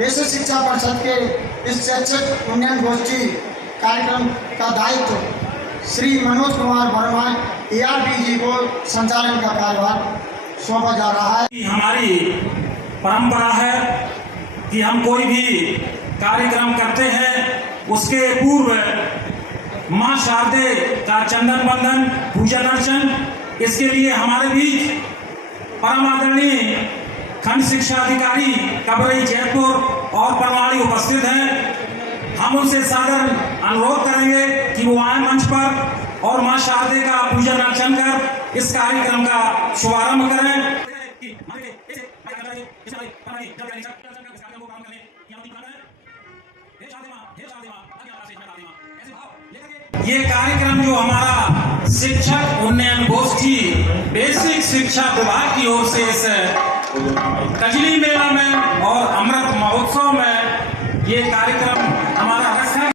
Basic शिक्षा परिषद के इस शैक्षिक उन्नयन गोष्ठी कार्यक्रम का दायित्व श्री मनोज कुमार वर्मा ARD जी को संचालन का कार्यभार सौंपा जा रहा है। हमारी परंपरा है कि हम कोई भी कार्यक्रम करते हैं उसके पूर्व मां शारदे का चंदन बंदन पूजन अर्चन। इसके लिए हमारे बीच परम आदरणीय खंड शिक्षा अधिकारी कबरई जयपुर और परवाड़ी उपस्थित हैं। हम उनसे सादर अनुरोध करेंगे कि वो आए मंच पर और मां शारदे का पूजन अर्चन कर इस कार्यक्रम का शुभारंभ करें। ये कार्यक्रम जो हमारा शिक्षक उन्नयन गोष्ठी बेसिक शिक्षा विभाग की ओर से इस कजली मेला में और अमृत महोत्सव में ये कार्यक्रम हमारा रखा है।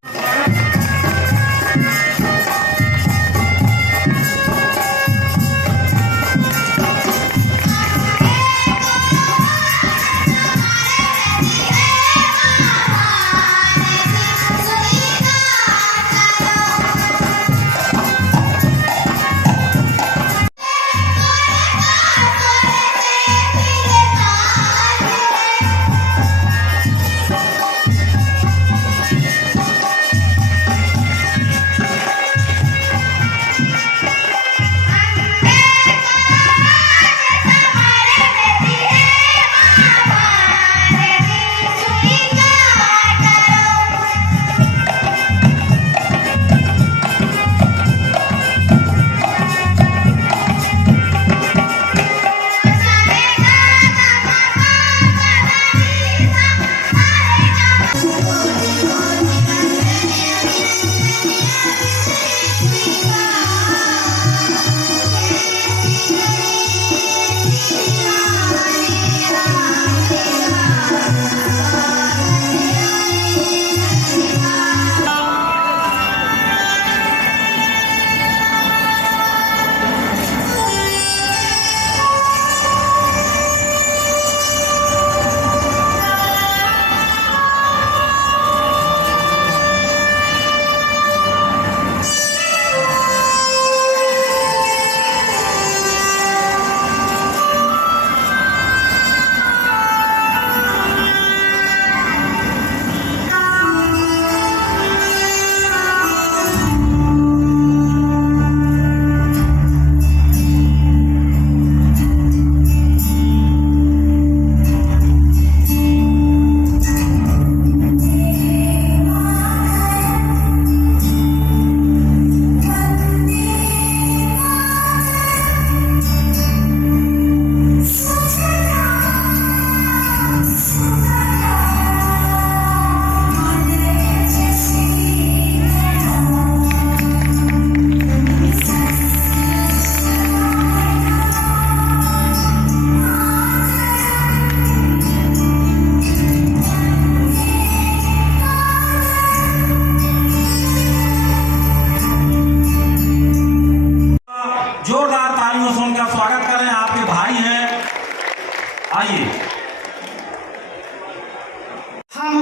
हम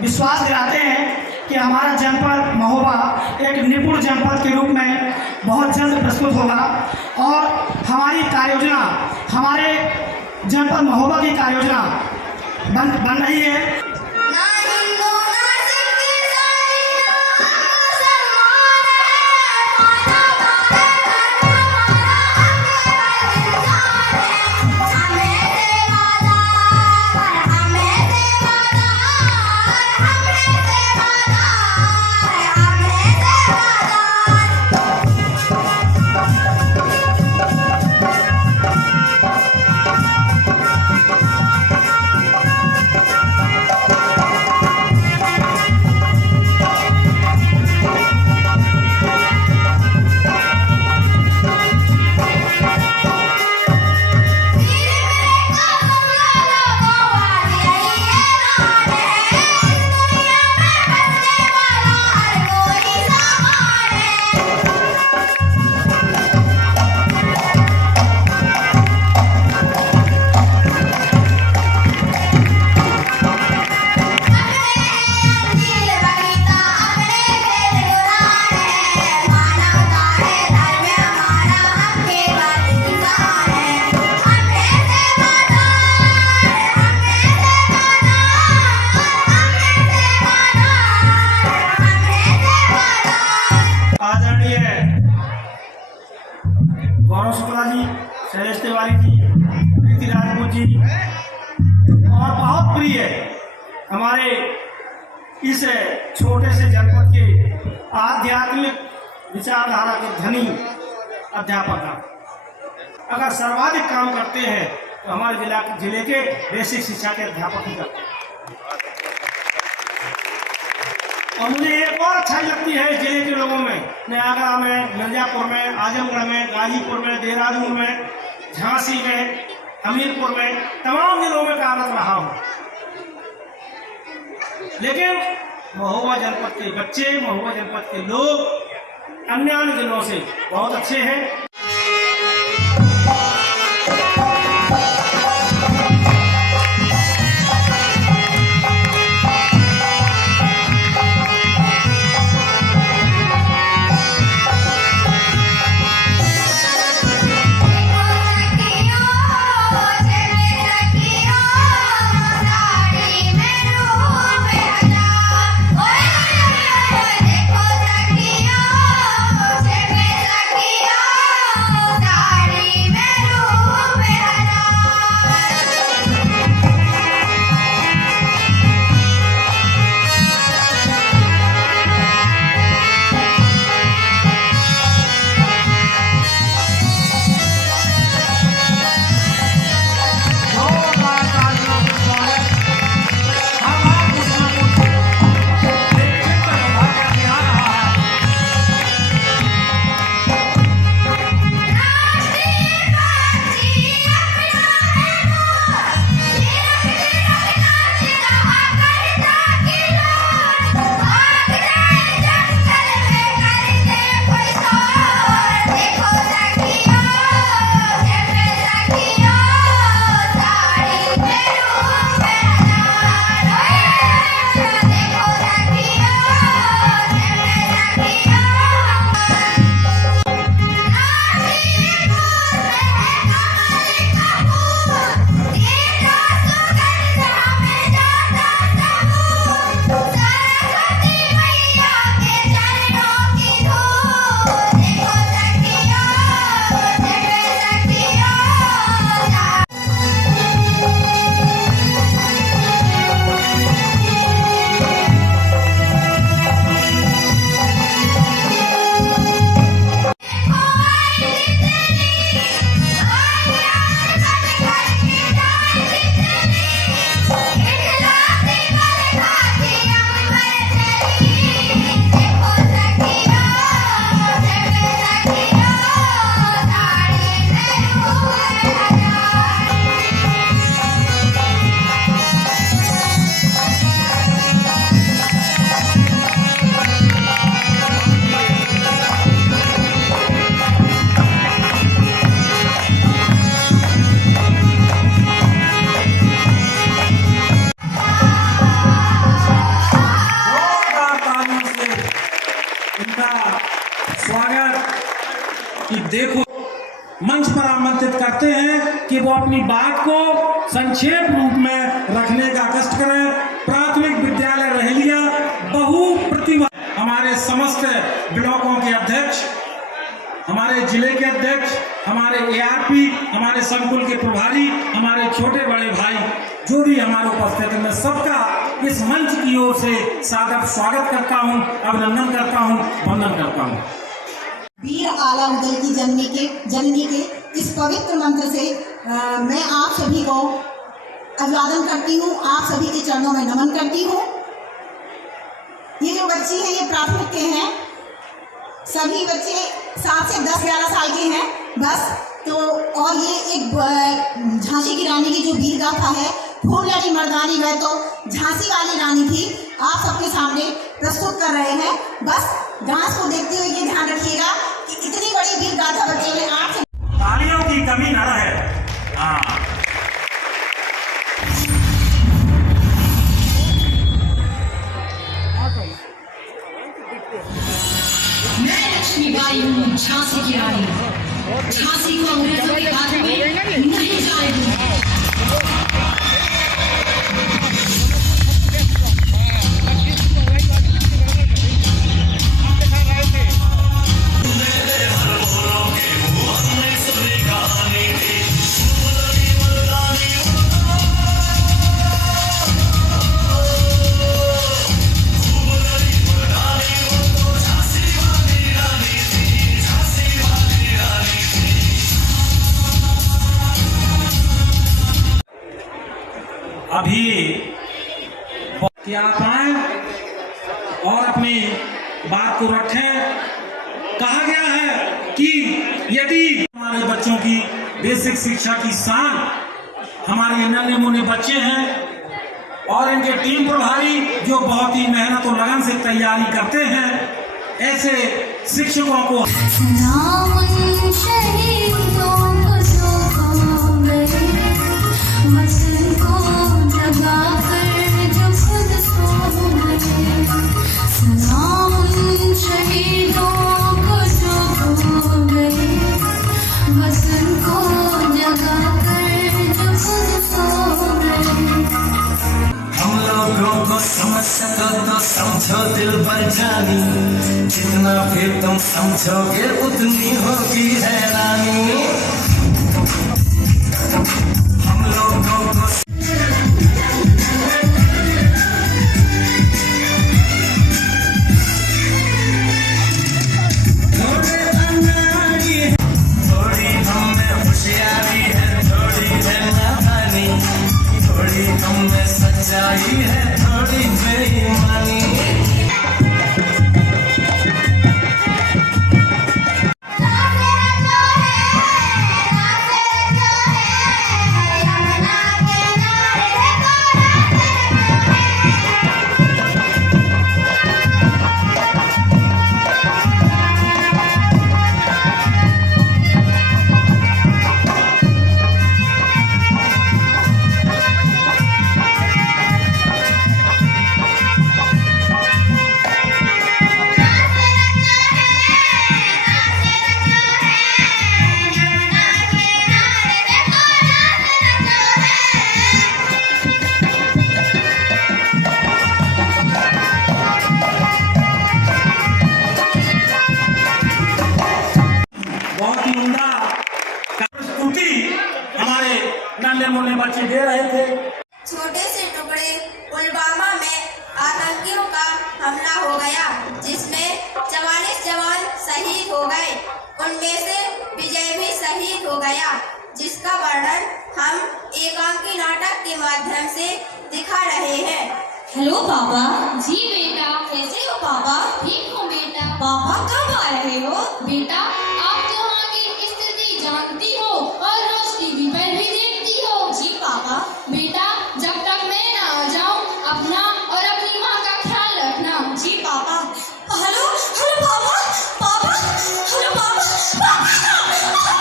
विश्वास दिलाते हैं कि हमारा जनपद महोबा एक निपुण जनपद के रूप में बहुत जल्द प्रस्तुत होगा और हमारी कार्ययोजना, हमारे जनपद महोबा की कार्ययोजना बन रही है। शैलेश तिवारी जी, प्रीति राजपूत जी और बहुत प्रिय हमारे इस छोटे से जनपद के आध्यात्मिक विचारधारा के धनी अध्यापक। अगर सर्वाधिक काम करते हैं तो हमारे जिले के बेसिक शिक्षा के अध्यापक ही करते हैं। और मुझे एक और अच्छाई लगती है जिले के लोगों में, नयागढ़ में, मिर्जापुर में, आजमगढ़ में, गाजीपुर में, देहरादून में, झांसी में, हमीरपुर में, तमाम जिलों में कार्यरत रहा हूँ। लेकिन महोबा जनपद के बच्चे, महोबा जनपद के लोग अन्य जिलों से बहुत अच्छे हैं। कि देखो मंच पर आमंत्रित करते हैं कि वो अपनी बात को संक्षेप रूप में रखने का कष्ट करें। प्राथमिक विद्यालय रहेलिया बहु प्रतिभा हमारे समस्त ब्लॉकों के अध्यक्ष, हमारे जिले के अध्यक्ष, हमारे एआरपी, हमारे संकुल के प्रभारी, हमारे छोटे बड़े भाई जो भी हमारे उपस्थित हैं, मैं सबका इस मंच की ओर से सादर स्वागत करता हूं, अभिनंदन करता हूं, वंदन करता हूं। वीर आला उदय की जननी के इस पवित्र मंत्र से मैं आप सभी को अभिवादन करती हूँ, आप सभी के चरणों में नमन करती हूँ। ये जो बच्ची हैं ये प्राथमिक के हैं, सभी बच्चे 7 से 10-11 साल के हैं बस। तो और ये एक झांसी की रानी की जो वीर गाथा है, फूल लड़ी मर्दानी वह तो झांसी वाली रानी थी, आप सबके सामने प्रस्तुत कर रहे हैं। बस डांस को देखते हुए ये ध्यान रखिएगा कि इतनी बड़ी वीर गाथा बच्चे ने आप तालियों की कमी न रहे। मैं लक्ष्मीबाई हूँ, झांसी की रानी। झांसी को अंग्रेजों के हाथ में नहीं जाने दूंगी। मेरे हर बोलों के मुँह में सुनी कहानी अभी कि आप आए और अपनी बात को रखें। कहा गया है कि यदि हमारे बच्चों की बेसिक शिक्षा की शान हमारे ये नन्हे मुन्ने बच्चे हैं और इनके टीम प्रभारी जो बहुत ही मेहनत और लगन से तैयारी करते हैं, ऐसे शिक्षकों को समझ सको तो समझो दिल भर जानी, जितना फिर तुम समझोगे उतनी होगी हैरानी। हम लोगों को थोड़े अनाड़ी, थोड़ी हममें होशियारी है, थोड़ी है नादानी, थोड़ी हममें सच्चाई है, थोड़ी बेईमानी। बहुत ही उम्दा प्रस्तुति हमारे नन्हे मुन्ने बच्चे दे रहे थे। छोटे से टुकड़े पुलवामा में आतंकियों का हमला हो गया, जिसमें 44 जवान शहीद हो गए। उनमें से विजय भी शहीद हो गया, जिसका वर्णन हम एकांकी नाटक के माध्यम से दिखा रहे हैं। हेलो पापा। जी बेटा, कैसे हो पापा? ठीक हूँ बेटा। पापा कब आ रहे हो? बेटा, आप तो वहाँ की स्थिति जानती हो और रोज टीवी पर भी देखती हो। जी पापा। बेटा, जब तक मैं ना आ जाऊँ अपना और अपनी माँ का ख्याल रखना। जी पापा। हेलो हेलो पापा, पापा, हेलो पापा, पापा,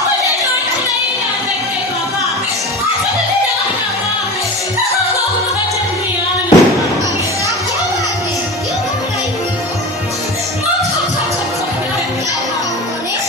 मुझे छोड़ नहीं जा सकते पापा, मुझे जाना था, जल्दी आना। क्या बात है, क्यों घबराई हुई हो? क्या हुआ उन्हें?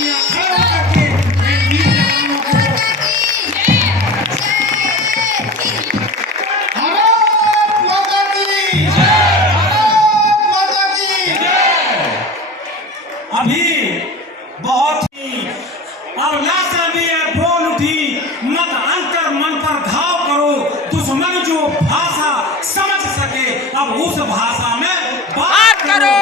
तालियां खड़ा करके इन वीर जवानों को भारत माता की भारत माता की अभी बहुत ही अब लाशें भी है बोल उठी, मत अंतर मन पर घाव करो, दुश्मन जो भाषा समझ सके अब उस भाषा में बात करो।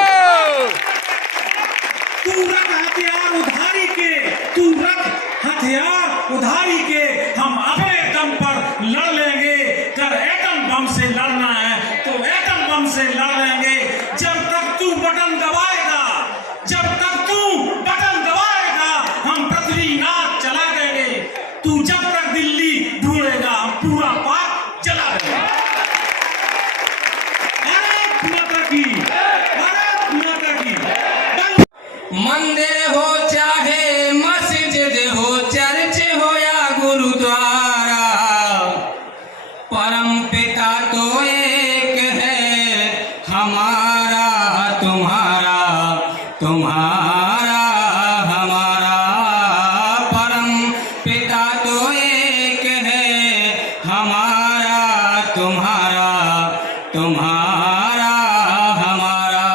तू रख हथियार उधारी के, तू रख हथियार उधारी के, हम अपने दम पर लड़ लेंगे। कर एटम बम से लड़ना है तो एटम बम से लड़ लेंगे। जब तक तू बटन दबाएगा, जब तक तू बटन दबाएगा हम पृथ्वीनाथ चला देंगे। तू जब तक दिल्ली ढूंढेगा हम पूरा पाक जला देंगे। भारत माता की, भारत माता की। मंदिर हो चाहे मस्जिद हो, चर्च हो या गुरुद्वारा, परम पिता तो एक है हमारा तुम्हारा, तुम्हारा हमारा। परम पिता तो एक है हमारा तुम्हारा, तुम्हारा हमारा।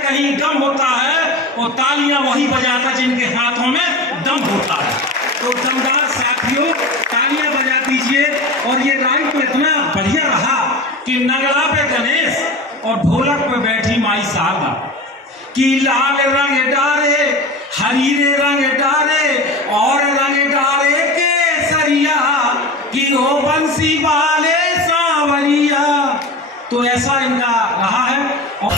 कहीं दम होता है और तालियां वही बजाता जिनके हाथों में दम होता है। तो दमदार साथियों तालियां बजा दीजिए। और ये राइड तो इतना बढ़िया रहा कि नगड़ा पे गणेश और ढोलक पे बैठी माई शारदा कि लाल रंग डारे हरीरे रंग डारे और रंग डारे केसरिया कि ओ बंसी वाले सांवरिया। तो ऐसा इनका रहा है। और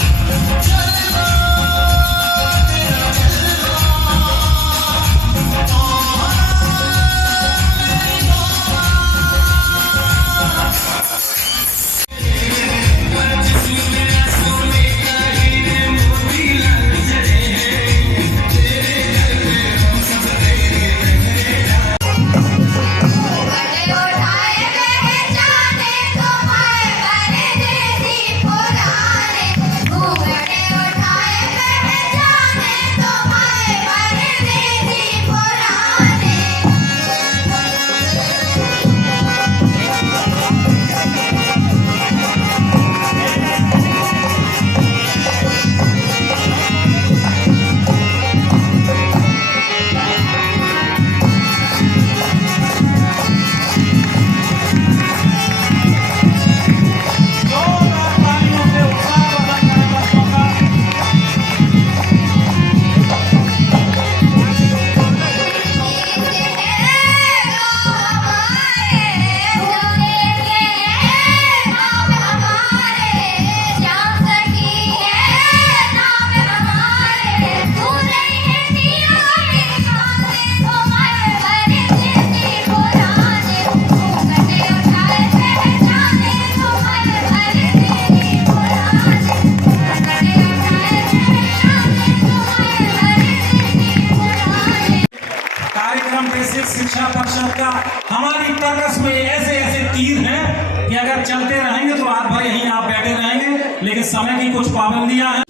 शिक्षा परिषद का हमारी तरस में ऐसे ऐसे तीर हैं कि अगर चलते रहेंगे तो रात भर यहीं आप बैठे रहेंगे, लेकिन समय की कुछ पाबंदियां हैं।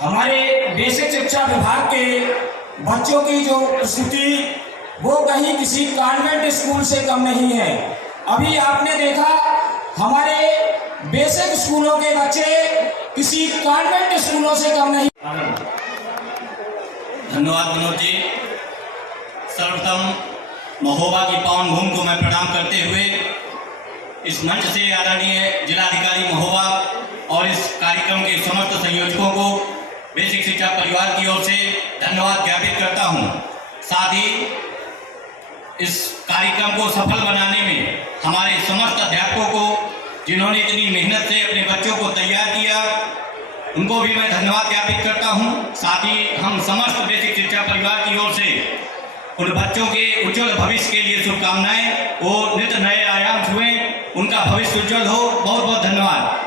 हमारे बेसिक शिक्षा विभाग के बच्चों की जो स्थिति वो कहीं किसी कॉन्वेंट स्कूल से कम नहीं है। अभी आपने देखा हमारे बेसिक स्कूलों के बच्चे किसी कॉन्वेंट स्कूलों से कम नहीं। धन्यवाद विनोद जी। सर्वप्रथम महोबा की पावन भूमि को मैं प्रणाम करते हुए इस मंच से आदरणीय जिलाधिकारी महोबा और इस कार्यक्रम के समस्त संयोजकों को बेसिक शिक्षा परिवार की ओर से धन्यवाद ज्ञापित करता हूँ। साथ ही इस कार्यक्रम को सफल बनाने में हमारे समस्त अध्यापकों को, जिन्होंने इतनी मेहनत से अपने बच्चों को तैयार किया, उनको भी मैं धन्यवाद ज्ञापित करता हूँ। साथ ही हम समस्त बेसिक शिक्षा परिवार की ओर से उन बच्चों के उज्जवल भविष्य के लिए शुभकामनाएं। वो नित्य नए आयाम छुएं, उनका भविष्य उज्जवल हो। बहुत बहुत धन्यवाद।